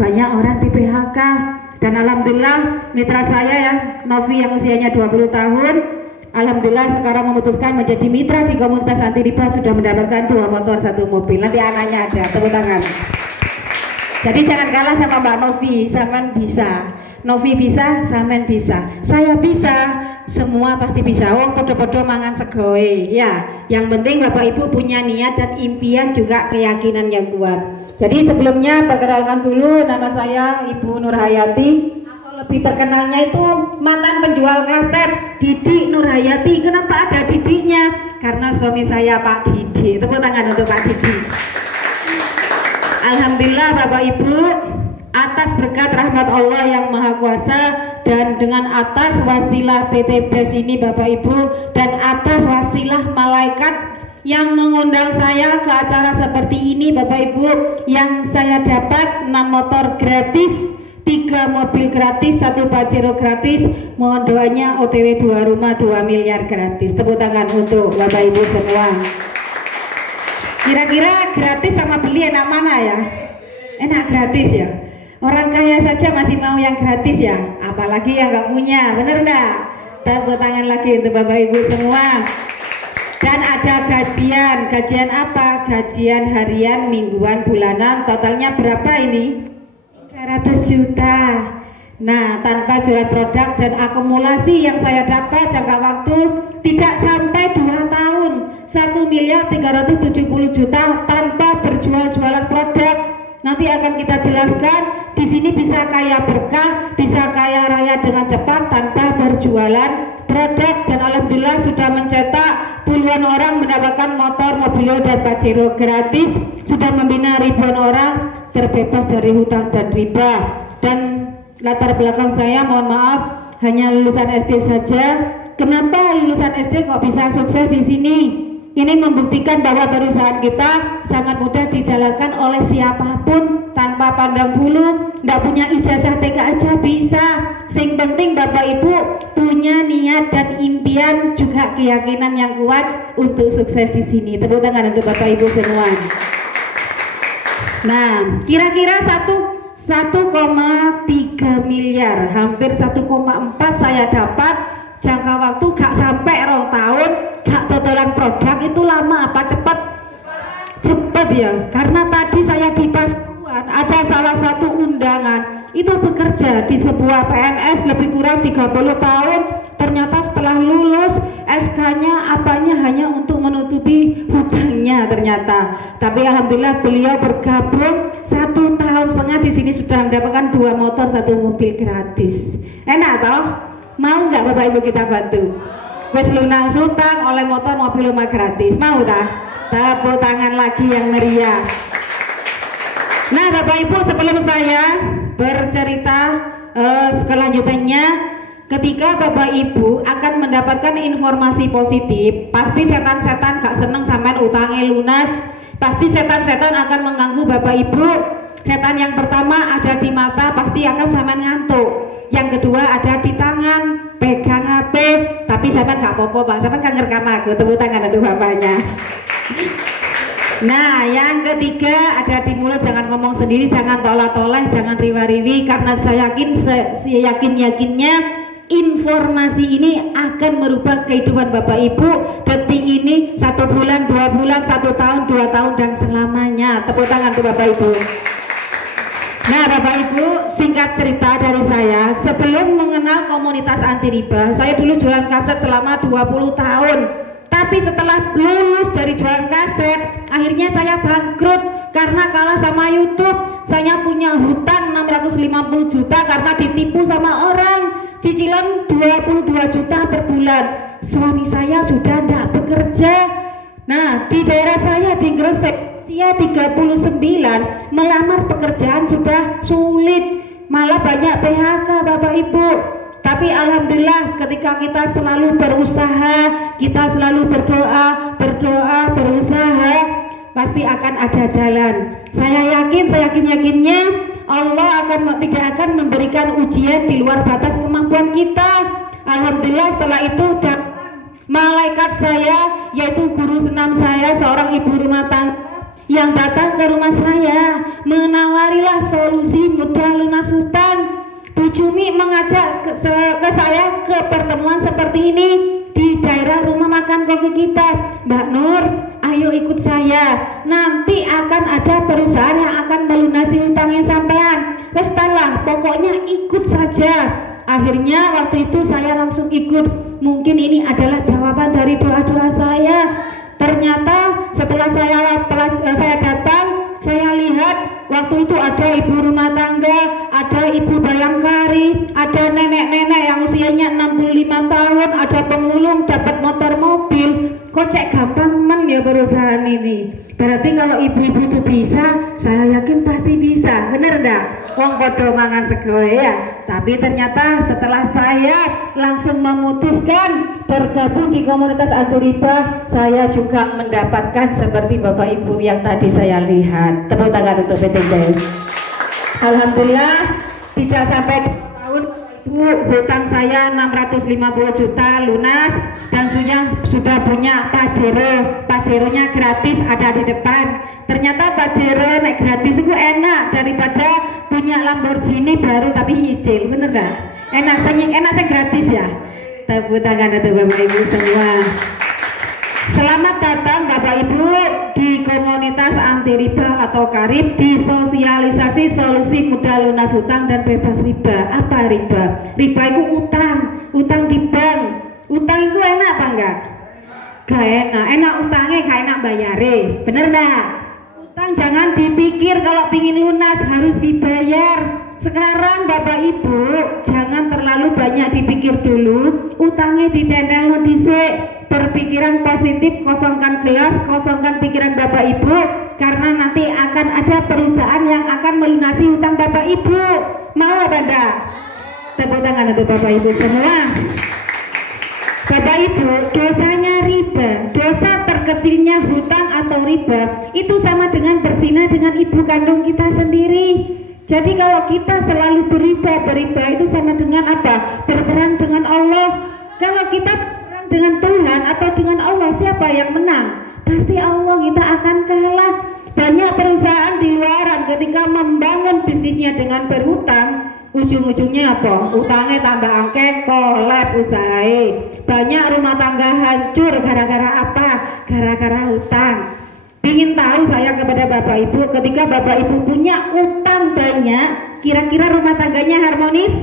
banyak orang di PHK. Dan alhamdulillah mitra saya ya, Novi yang usianya 20 tahun, alhamdulillah sekarang memutuskan menjadi mitra di komunitas anti riba, sudah mendapatkan 2 motor 1 mobil. Nanti anaknya ada, tepuk tangan. Jadi jangan kalah sama Mbak Novi, sampean bisa. Novi bisa, sampean bisa. Saya bisa, semua pasti bisa. Wong podo-podo mangan segoe. Ya, yang penting Bapak Ibu punya niat dan impian, juga keyakinan yang kuat. Jadi sebelumnya perkenalkan dulu, nama saya Ibu Nurhayati. Atau lebih terkenalnya itu mantan penjual kaset, Didi Nurhayati. Kenapa ada Didiknya? Karena suami saya Pak Didi. Tepuk tangan untuk Pak Didi. Alhamdulillah Bapak Ibu, atas berkat rahmat Allah yang Maha Kuasa dan dengan atas wasilah PT BES ini Bapak Ibu, dan atas wasilah malaikat yang mengundang saya ke acara seperti ini Bapak Ibu, yang saya dapat 6 motor gratis, 3 mobil gratis, 1 Pajero gratis. Mohon doanya OTW 2 rumah 2 miliar gratis. Tepuk tangan untuk Bapak Ibu semua. Kira-kira gratis sama beli enak mana ya? Enak gratis ya. Orang kaya saja masih mau yang gratis ya, apalagi yang nggak punya, bener enggak? Tepuk tangan lagi untuk Bapak Ibu semua. Dan ada gajian apa? Gajian harian, mingguan, bulanan, totalnya berapa ini? 300 juta. Nah, tanpa jual produk dan akumulasi yang saya dapat jangka waktu tidak sampai 2 tahun, 1.370.000.000 tanpa berjual-jualan produk. Nanti akan kita jelaskan. Di sini bisa kaya berkah, bisa kaya raya dengan cepat tanpa berjualan produk. Dan alhamdulillah sudah mencetak puluhan orang mendapatkan motor, mobil dan Pajero gratis. Sudah membina ribuan orang terbebas dari hutang dan riba. Dan latar belakang saya, mohon maaf, hanya lulusan SD saja. Kenapa lulusan SD kok bisa sukses di sini? Ini membuktikan bahwa perusahaan kita sangat mudah dijalankan oleh siapapun tanpa pandang bulu. Nggak punya ijazah TK aja bisa. Sing penting Bapak Ibu punya niat dan impian, juga keyakinan yang kuat untuk sukses di sini. Tepuk tangan untuk Bapak Ibu semua. Nah, kira-kira 1,3 miliar, hampir 1,4 saya dapat jangka waktu gak sampai 2 tahun, gak totalan produk. Itu lama apa cepat? Cepat ya, karena tadi saya di Pasuruan ada salah satu undangan itu bekerja di sebuah PNS lebih kurang 30 tahun. Ternyata setelah lulus SK-nya apanya hanya untuk menutupi hutangnya ternyata. Tapi alhamdulillah beliau bergabung 1,5 tahun di sini sudah mendapatkan 2 motor 1 mobil gratis. Enak toh? Mau nggak Bapak Ibu kita bantu? Wes lunang hutang oleh motor mobil rumah gratis. Mau tak? Tepuk tangan lagi yang meriah. Nah Bapak Ibu, sebelum saya bercerita kelanjutannya, ketika Bapak Ibu akan mendapatkan informasi positif, pasti setan-setan gak seneng sampean utangnya lunas. Pasti setan-setan akan mengganggu Bapak Ibu. Setan yang pertama ada di mata, pasti akan sampean ngantuk. Yang kedua ada di tangan, pegang HP, tapi sampean gak apa-apa Pak, sampean kan ngerekam aku. Tepuk tangan untuk bapaknya. Nah, yang ketiga ada di mulut, jangan ngomong sendiri, jangan tolak-toleh, jangan riwa-riwi, karena saya yakin-yakinnya informasi ini akan merubah kehidupan Bapak Ibu detik ini, 1 bulan, 2 bulan, 1 tahun, 2 tahun, dan selamanya. Tepuk tangan untuk Bapak Ibu. Nah Bapak Ibu, singkat cerita dari saya, sebelum mengenal komunitas anti riba, saya dulu jualan kaset selama 20 tahun. Tapi setelah lulus dari jualan kaset, akhirnya saya bangkrut karena kalah sama YouTube. Saya punya hutang 650 juta karena ditipu sama orang, cicilan 22 juta per bulan. Suami saya sudah tidak bekerja. Nah, di daerah saya di Gresik, usia 39, melamar pekerjaan sudah sulit, malah banyak PHK Bapak Ibu. Tapi alhamdulillah ketika kita selalu berusaha, kita selalu berdoa, berusaha, pasti akan ada jalan. Saya yakinnya Allah tidak akan memberikan ujian di luar batas kemampuan kita. Alhamdulillah setelah itu malaikat saya, yaitu guru senam saya, seorang ibu rumah tangga yang datang ke rumah saya, menawarilah solusi mudah Bu Cumi mengajak ke saya ke pertemuan seperti ini di daerah rumah makan kopi kita. Mbak Nur, ayo ikut saya, nanti akan ada perusahaan yang akan melunasi hutangnya sampean. Setelah pokoknya ikut saja. Akhirnya waktu itu saya langsung ikut. Mungkin ini adalah jawaban dari doa-doa saya. Ternyata setelah saya datang, saya lihat waktu itu ada ibu rumah tangga, ada ibu bayangkari, ada nenek-nenek yang usianya 65 tahun, ada pemulung dapat motor mobil. Kok cek gampang men ya perusahaan ini. Berarti kalau ibu-ibu itu bisa, saya yakin pasti bisa. Bener enggak? Wong podo mangan sego ya. Tapi ternyata setelah saya langsung memutuskan bergabung di komunitas anti riba, saya juga mendapatkan seperti Bapak Ibu yang tadi saya lihat. Tepuk tangan untuk PT Jaya. Alhamdulillah tidak sampai 2 tahun Bu, hutang saya 650 juta lunas dan sudah punya Pajero-nya gratis ada di depan. Ternyata Pajero naik gratis itu enak daripada punya Lamborghini baru tapi hijau, bener gak? Enak saya gratis ya. Tepuk tangan untuk Bapak Ibu semua. Selamat datang Bapak Ibu di komunitas anti riba atau Karib, di sosialisasi solusi mudah lunas hutang dan bebas riba. Apa riba? Riba itu utang di bank. Utang itu enak apa enggak? Gak enak utangnya gak enak bayare. Bener enggak? Utang jangan dipikir kalau pingin lunas harus dibayar. Sekarang Bapak Ibu jangan terlalu banyak dipikir dulu, utangnya dicendel dhisik, berpikiran positif, kosongkan gelas, kosongkan pikiran Bapak Ibu, karena nanti akan ada perusahaan yang akan melunasi utang Bapak Ibu. Mau apa enggak? Tepuk tangan untuk Bapak Ibu semua. Bapak Ibu, dosanya riba, dosa terkecilnya hutang atau riba itu sama dengan berzina dengan ibu kandung kita sendiri. Jadi kalau kita selalu beriba itu sama dengan apa? Berperang dengan Allah. Kalau kita berperang dengan Tuhan atau dengan Allah, siapa yang menang? Pasti Allah, kita akan kalah. Banyak perusahaan di luaran ketika membangun bisnisnya dengan berhutang, ujung-ujungnya apa? Utangnya tambah angke, kolab usaha. Banyak rumah tangga hancur gara-gara apa? Gara-gara hutang. Ingin tahu saya kepada Bapak Ibu, ketika Bapak Ibu punya utang banyak, kira-kira rumah tangganya harmonis?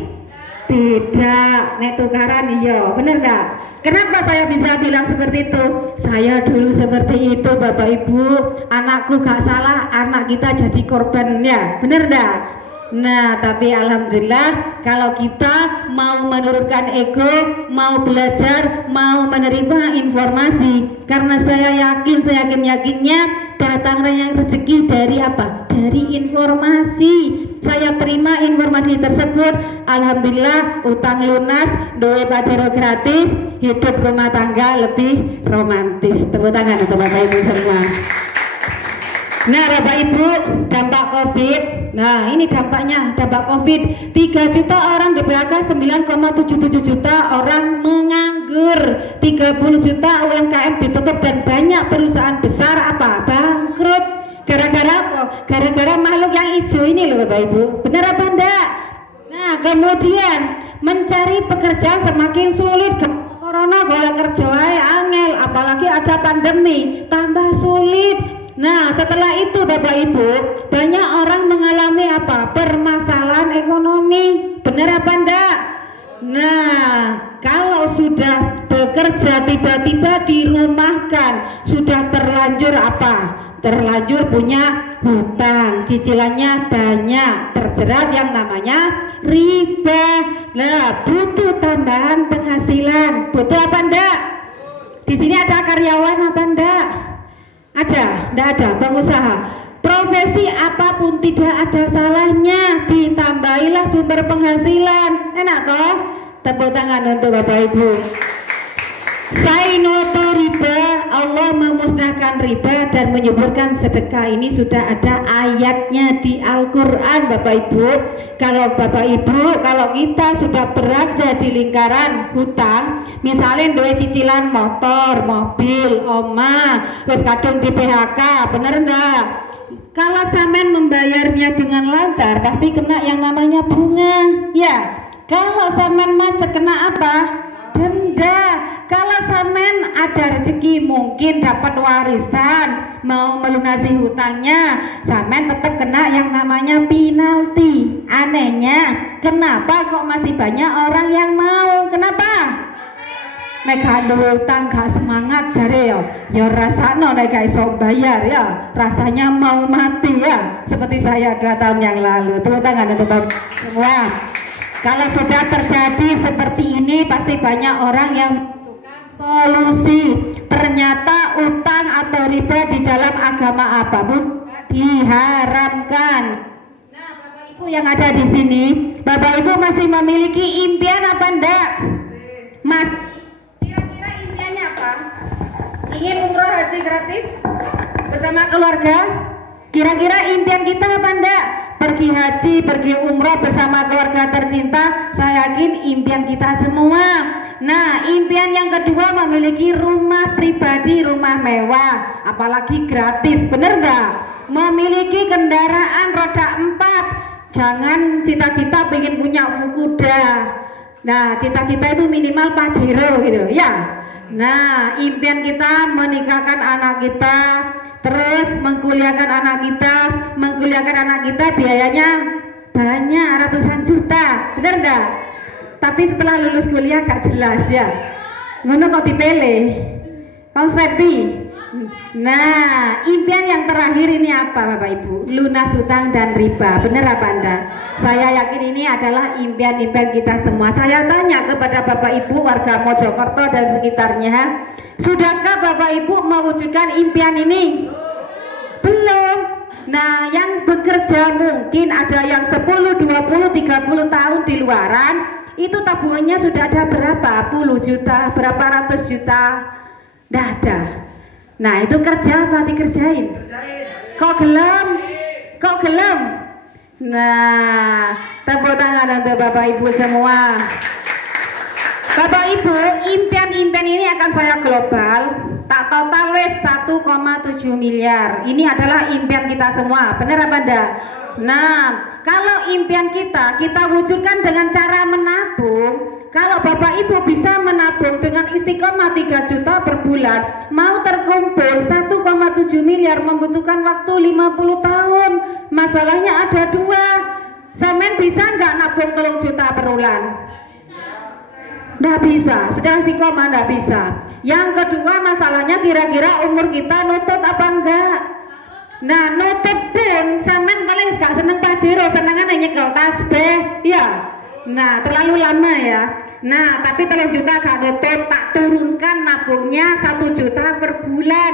Tidak, nek tukaran iya, bener gak? Kenapa saya bisa bilang seperti itu? Saya dulu seperti itu Bapak Ibu, anakku gak salah, anak kita jadi korbannya, bener gak? Nah, tapi alhamdulillah kalau kita mau menurunkan ego, mau belajar, mau menerima informasi, karena saya yakinnya datangnya rezeki dari apa? Dari informasi. Saya terima informasi tersebut, alhamdulillah utang lunas, duwe Pajero gratis, hidup rumah tangga lebih romantis. Tepuk tangan untuk Bapak Ibu semua. Nah Bapak Ibu, dampak COVID. Nah ini dampaknya, dampak COVID. 3 juta orang di PHK, 9,77 juta orang menganggur, 30 juta UMKM ditutup, dan banyak perusahaan besar apa? Bangkrut. Gara-gara apa? Gara-gara makhluk yang hijau ini loh Bapak Ibu. Benar apa enggak? Nah kemudian mencari pekerjaan semakin sulit. Corona boleh kerja angel, apalagi ada pandemi, tambah sulit. Nah setelah itu Bapak Ibu, banyak orang mengalami apa? Permasalahan ekonomi. Benar apa enggak? Nah kalau sudah bekerja tiba-tiba dirumahkan, sudah terlanjur apa? Terlanjur punya hutang, cicilannya banyak, terjerat yang namanya riba. Nah butuh tambahan penghasilan. Butuh apa enggak? Di sini ada karyawan apa enggak? Ada, tidak ada, pengusaha. Profesi apapun tidak ada salahnya, ditambahilah sumber penghasilan. Enak toh? Tepuk tangan untuk Bapak Ibu. Say no to riba, Allah memusnahkan riba dan menyuburkan sedekah. Ini sudah ada ayatnya di Al-Quran Bapak Ibu. Kalau Bapak Ibu, kalau kita sudah berada di lingkaran hutang, misalnya duwe cicilan motor, mobil, omah, wis kadung di PHK, bener enggak? Kalau sampean membayarnya dengan lancar, pasti kena yang namanya bunga, ya. Kalau sampean macet kena apa? Denda. Kalau sampean ada rezeki mungkin dapat warisan, mau melunasi hutangnya, sampean tetap kena yang namanya penalti. Anehnya, kenapa kok masih banyak orang yang mau? Kenapa? Nek gak hutang gak semangat jare ya rasanya nek gak iso bayar ya rasanya mau mati ya, seperti saya 2 tahun yang lalu. Tepuk tangan untuk semua. Kalau sudah terjadi seperti ini pasti banyak orang yang membutuhkan solusi. Ternyata utang atau riba di dalam agama apapun diharamkan. Nah, Bapak Ibu yang ada di sini, Bapak Ibu masih memiliki impian apa enggak? Mas, kira-kira impiannya apa? Ingin umroh haji gratis bersama keluarga? Kira-kira impian kita apa enggak? Pergi haji, pergi umroh bersama keluarga tercinta. Saya yakin impian kita semua. Nah, impian yang kedua memiliki rumah pribadi, rumah mewah, apalagi gratis, bener enggak? Memiliki kendaraan roda 4. Jangan cita-cita pengen punya kuda. Nah, cita-cita itu minimal Pajero gitu loh ya. Nah, impian kita menikahkan anak kita, terus mengkuliahkan anak kita biayanya banyak, ratusan juta, bener enggak? Tapi setelah lulus kuliah gak jelas ya, ngono kok dipilih konsepsi. Nah, impian yang terakhir ini apa Bapak Ibu? Lunas hutang dan riba, bener apa Anda? Saya yakin ini adalah impian-impian kita semua. Saya tanya kepada Bapak Ibu warga Mojokerto dan sekitarnya, sudahkah Bapak Ibu mewujudkan impian ini? Belum. Nah, yang bekerja mungkin ada yang 10, 20, 30 tahun di luaran, itu tabungannya sudah ada berapa puluh juta, berapa ratus juta, dah ada. Nah, itu kerja apa dikerjain? Kok gelem? Kok gelem? Nah, tepuk tangan untuk Bapak Ibu semua. Bapak Ibu, impian-impian ini akan saya global, tak total wes 1,7 miliar. Ini adalah impian kita semua, benar apa enggak? Nah, kalau impian kita wujudkan dengan cara menabung. Kalau Bapak Ibu bisa menabung dengan istiqomah 3 juta per bulan, mau terkumpul 1,7 miliar membutuhkan waktu 50 tahun. Masalahnya ada 2. Sampean bisa nggak nabung 3 juta per bulan? Nggak bisa, sedang istiqomah nggak bisa. Yang kedua masalahnya kira-kira umur kita nutut apa enggak? Nah, nutut pun sampean paling gak seneng Pajero, senengan nyekel tasbih ya. Nah, terlalu lama ya. Nah, tapi 3 juta gak nutut, tak turunkan nabungnya 1 juta per bulan.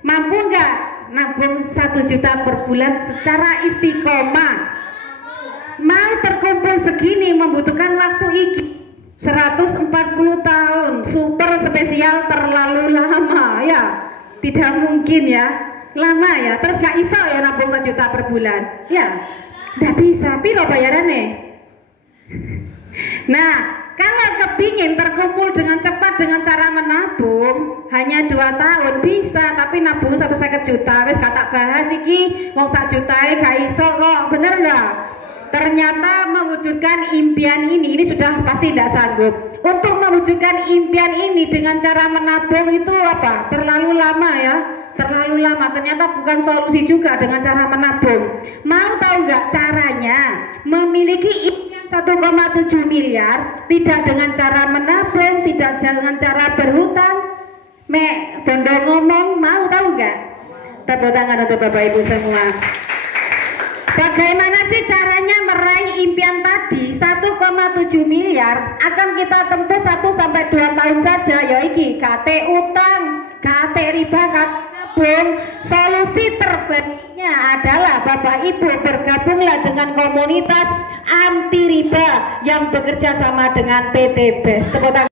Mampu nggak nabung 1 juta per bulan secara istiqomah? Mau terkumpul segini membutuhkan waktu iki 140 tahun, super spesial, terlalu lama ya, tidak mungkin ya, lama ya. Terus gak iso ya nabung 1 juta per bulan ya, gak bisa. Piro bayarannya? Nah, kalau kepingin terkumpul dengan cepat dengan cara menabung hanya 2 tahun bisa, tapi nabung 150 juta wis gak tak bahas iki, wong 1 juta gak iso kok, bener nggak? Ternyata mewujudkan impian ini sudah pasti tidak sanggup. Untuk mewujudkan impian ini dengan cara menabung itu apa? Terlalu lama ya, terlalu lama. Ternyata bukan solusi juga dengan cara menabung. Mau tahu nggak caranya memiliki impian 1,7 miliar tidak dengan cara menabung, tidak dengan cara berhutang? Mek Dondo ngomong, mau tahu nggak? Tepuk tangan untuk Bapak Ibu semua. Bagaimana sih caranya meraih impian tadi? 1,7 miliar akan kita tempuh 1-2 tahun saja. Ya iki, kate utang, kate riba, kate nabung. Solusi terbaiknya adalah Bapak Ibu bergabunglah dengan komunitas anti riba yang bekerja sama dengan PT BES.